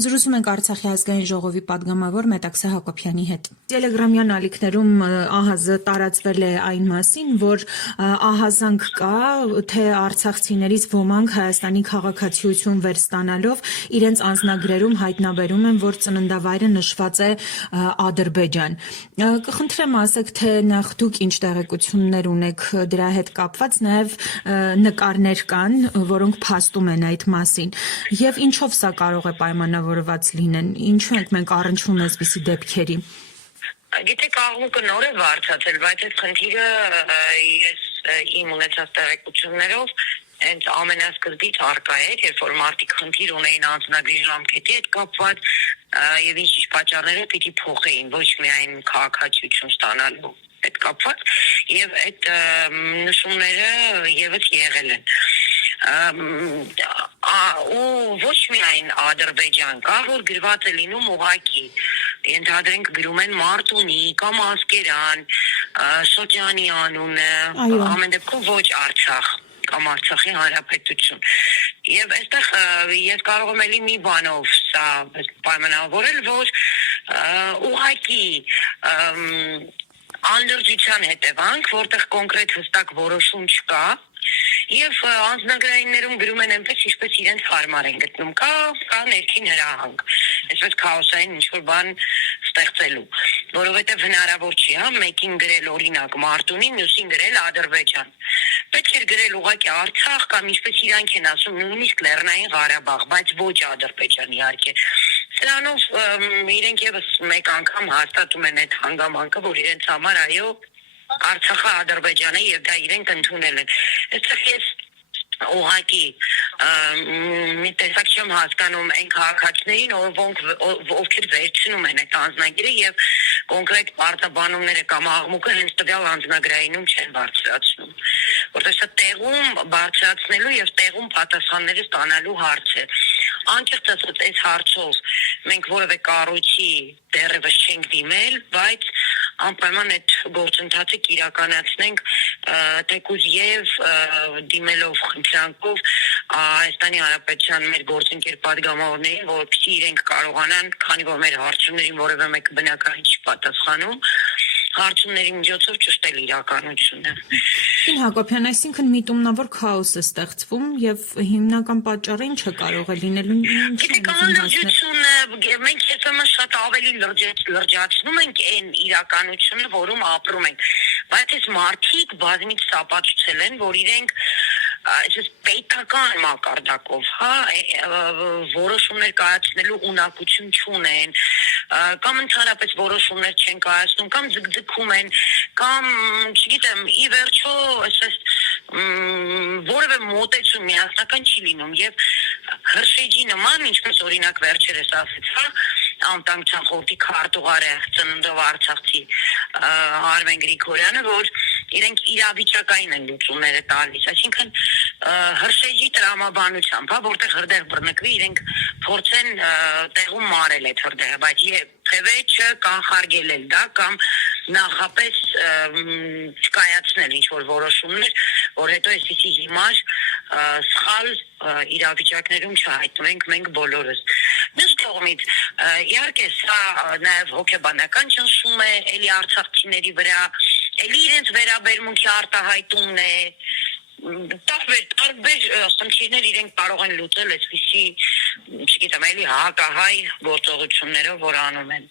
Զրուցում ենք Արցախի ազգային ժողովի падգամավոր Մետաքսե Հակոբյանի հետ։ Տելեգրամյան ալիքներում ԱՀԶ տարածվել է այն մասին, որ ահազանգ կա, թե արցախցիներից ոմանք Հայաստանի քաղաքացիություն վերստանալով իրենց անձնագրերում հայտնաբերում են, որ ծննդավայրը նշված է Ադրբեջան։ Կխնդրեմ ասեք, թե նախ դուք ինչ տեղեկություններ ունեք դրա հետ կապված, նաև նկարներ կան, որոնք փաստում են այդ մասին, եւ ինչով սա կարող է պայմանավորված լինեն, ինչու ենք մենք առնչվում այսպիսի դեպքերի։ Գիտեք, աղմուկը նոր է վարձացել, բայց այդ խնդիրը ես իմ ունեցած տեղեկություններով հենց ամենասկզբից արկա էր, երբ որ մարդիկ խնդիր ունեին անձնագրի ժամկետի հետ կապված եւ ինչ պատճառներով պիտի փոխեին ոչ միայն քաղաքացիություն ստանալու հետ կապված եւ այդ նշումները եւս եղել են ու ոչ միայն Ադրբեջան կա, որ գրված է լինում ուղակի ենթադրենք գրում են Մարտունի կամ Ասկերան, Շոջանի անունը, ամեն դեպքում ոչ Արցախ կամ Արցախի Հանրապետություն։ Եվ այստեղ ես կարող եմ էլի մի բանով սա պայմանավորել, որ ուղակի անլրջության հետևանք, որտեղ կոնկրետ հստակ որոշում չկա, եւ անձնագրայիններում գրում են այնպես, ինչպես իրենց հարմար են գտնում, կա ներքին հրահանգ, այսպես քաոսային ինչ-որ բան ստեղծելու, որովհետեւ հնարավոր չի, մեկին գրել օրինակ Մարտունի, մյուսին գրել Ադրբեջան։ Պետք է գրել ուղղակի Արցախ կամ ինչպես իրանք են ասում, նույնիսկ Լեռնային Ղարաբաղ, բայց ոչ Ադրբեջան իհարկե։ Սրանով իրենք եւս մեկ անգամ հաստատում են այդ հանգամանքը, որ իրենց համար այո Արցախը Ադրբեջան է եւ դա իրենք ընդունել են։ Այստեղ ես ուղղակի մի տեսակ չեմ հասկանում այն քաղաքացիներին, ովքեր վերցնում են այդ անձնագիրը եւ կոնկրետ պարտաբանումները կամ աղմուկը հենց տվյալ անձնագրայինում չեն բարձրացնում, որտեղ սա տեղում բարձրացնելու եւ տեղում պատասխանները ստանալու հարց է։ Անկեղծ ասած, այս հարցով մենք որևէ կառույցի դեռևս չենք դիմել, բայց անպայման այդ գործընթացը կիրականացնենք թեկուզ եւ դիմելով խնդրանքով Հայաստանի Հանրապետության մեր գործընկեր падգամավորներին, որովհետեւ իրենք կարողանան, քանի որ մեր հարցումներին որևէ մեկը բնակարան չի պատասխանում, հարցումների միջոցով ճշտել իրականությունը։ Ին Հակոբյան, այսինքն միտումնավոր քաոս է ստեղծվում եւ հիմնական պատճառը ինչը կարող է լինելու։ Մենք երբեմն շատ ավելի լրջացնում ենք այն իրականությունը, որում ապրում ենք, բայց այս մարդիկ բազմիցս ապացուցել են, որ իրենք այսպես պետական մակարդակով, որոշումներ կայացնելու ունակություն չունեն, կամ ընդհանրապես որոշումներ չեն կայացնում, կամ ձգձգում են, կամ, չգիտեմ, ի վերջո, այսպես որևէ մոտեցում միասնական չի լինում եւ հրշեջի նման, ինչպես օրինակ վերջերս ասեցա, անվտանգության խորհրդի քարտուղարը ծննդով արցախցի Արմեն Գրիգորյանը, որ իրենք իրավիճակային են լուծումները տալիս, այսինքն հրշեջի տրամաբանությամբ, որտեղ հրդեհ բռնկվի, իրենք փորձեն տեղում մարել այդ հրդեհը, բայց թեւե չկանխարգելել դա կամ նախապես չկայացնել ինչ-որ որոշումներ, որ հետո այսպիսի հիմար սխալ իրավիճակներում չհայտնվենք մենք բոլորս։ Մյուս կողմից, իհարկե սա նաև հոգեբանական ճնշում է էլի արցախցիների վրա, էլի իրենց վերաբերմունքի արտահայտումն է, տարբեր խնդիրներ իրենք կարող են լուծել այսպիսի, չգիտեմ, էլի հակահայ գործողություններով, որ անում են։